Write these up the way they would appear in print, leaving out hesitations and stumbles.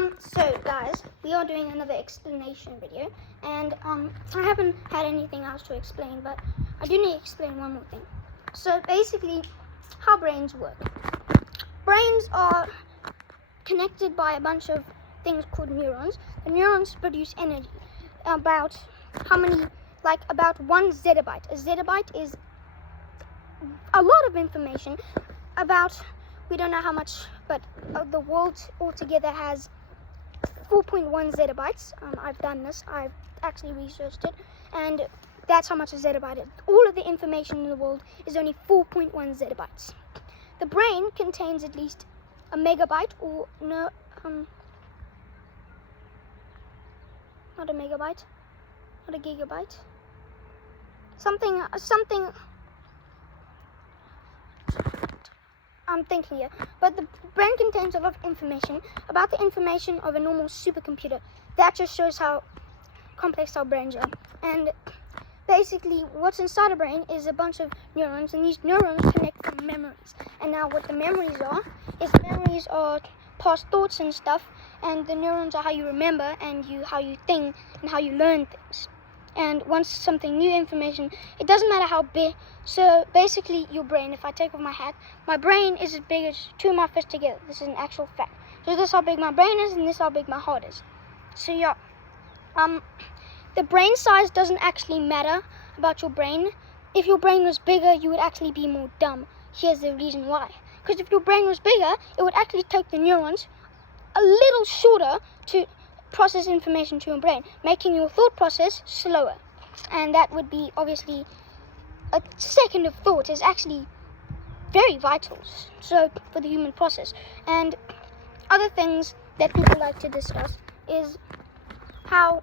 So guys, we are doing another explanation video, and I haven't had anything else to explain, but I do need to explain one more thing. So basically, how brains work. Brains are connected by a bunch of things called neurons. The neurons produce energy. About how many? Like about 1 zettabyte. A zettabyte is a lot of information. About, we don't know how much, but the world altogether has 4.1 zettabytes. I've done this. I've actually researched it, and that's how much a zettabyte is. All of the information in the world is only 4.1 zettabytes. The brain contains at least a megabyte, or no, not a megabyte, not a gigabyte. Something. I'm thinking here, but the brain contains a lot of information about the information of a normal supercomputer. That just shows how complex our brains are. And basically, what's inside a brain is a bunch of neurons, and these neurons connect from memories. And now, what the memories are past thoughts and stuff, and the neurons are how you remember and how you think and how you learn things. And once something new information, it doesn't matter how big. So basically, your brain, if I take off my hat, my brain is as big as 2 of my fists together. This is an actual fact. So this is how big my brain is, and this is how big my heart is. So yeah, the brain size doesn't actually matter about your brain. If your brain was bigger, you would actually be more dumb. Here's the reason why. Because if your brain was bigger, it would actually take the neurons a little shorter to process information to your brain, making your thought process slower. And that would be obviously a second of thought is actually very vital so for the human process. And other things that people like to discuss is how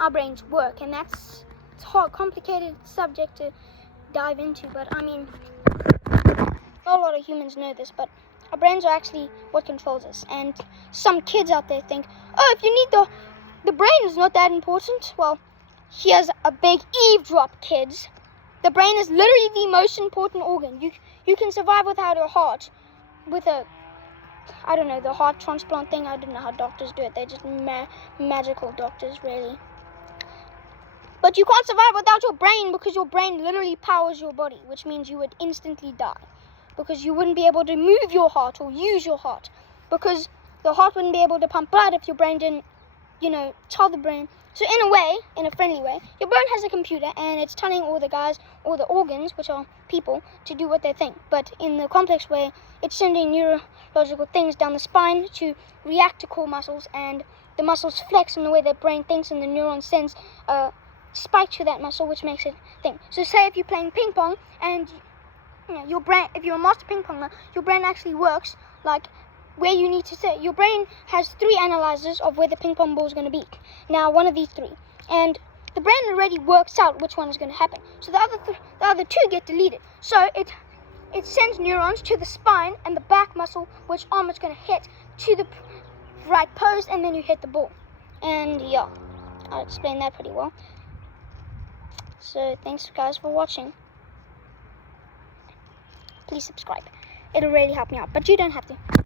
our brains work, and it's hard, complicated subject to dive into, but I mean, not a lot of humans know this, but our brains are actually what controls us. And some kids out there think, oh, if you need the brain is not that important. Well, here's a big eavesdrop, kids. The brain is literally the most important organ. You can survive without a heart, with a, I don't know, the heart transplant thing. I don't know how doctors do it. They're just magical doctors, really. But you can't survive without your brain, because your brain literally powers your body, which means you would instantly die. Because you wouldn't be able to move your heart or use your heart, because the heart wouldn't be able to pump blood if your brain didn't, tell the brain. So in a way, in a friendly way, your brain has a computer, and it's telling all the organs, which are people, to do what they think. But in the complex way, it's sending neurological things down the spine to react to core muscles, and the muscles flex in the way that brain thinks, and the neuron sends a spike to that muscle, which makes it think. So say if you're playing ping pong, and your brain, if you're a master ping ponger, your brain actually works like where you need to sit. Your brain has 3 analyzers of where the ping pong ball is going to be. Now, one of these 3, and the brain already works out which one is going to happen. So the other 2 get deleted. So it sends neurons to the spine and the back muscle, which arm it's going to hit, to the right pose, and then you hit the ball. And yeah, I'll explain that pretty well. So thanks guys for watching. Please subscribe. It'll really help me out, but you don't have to.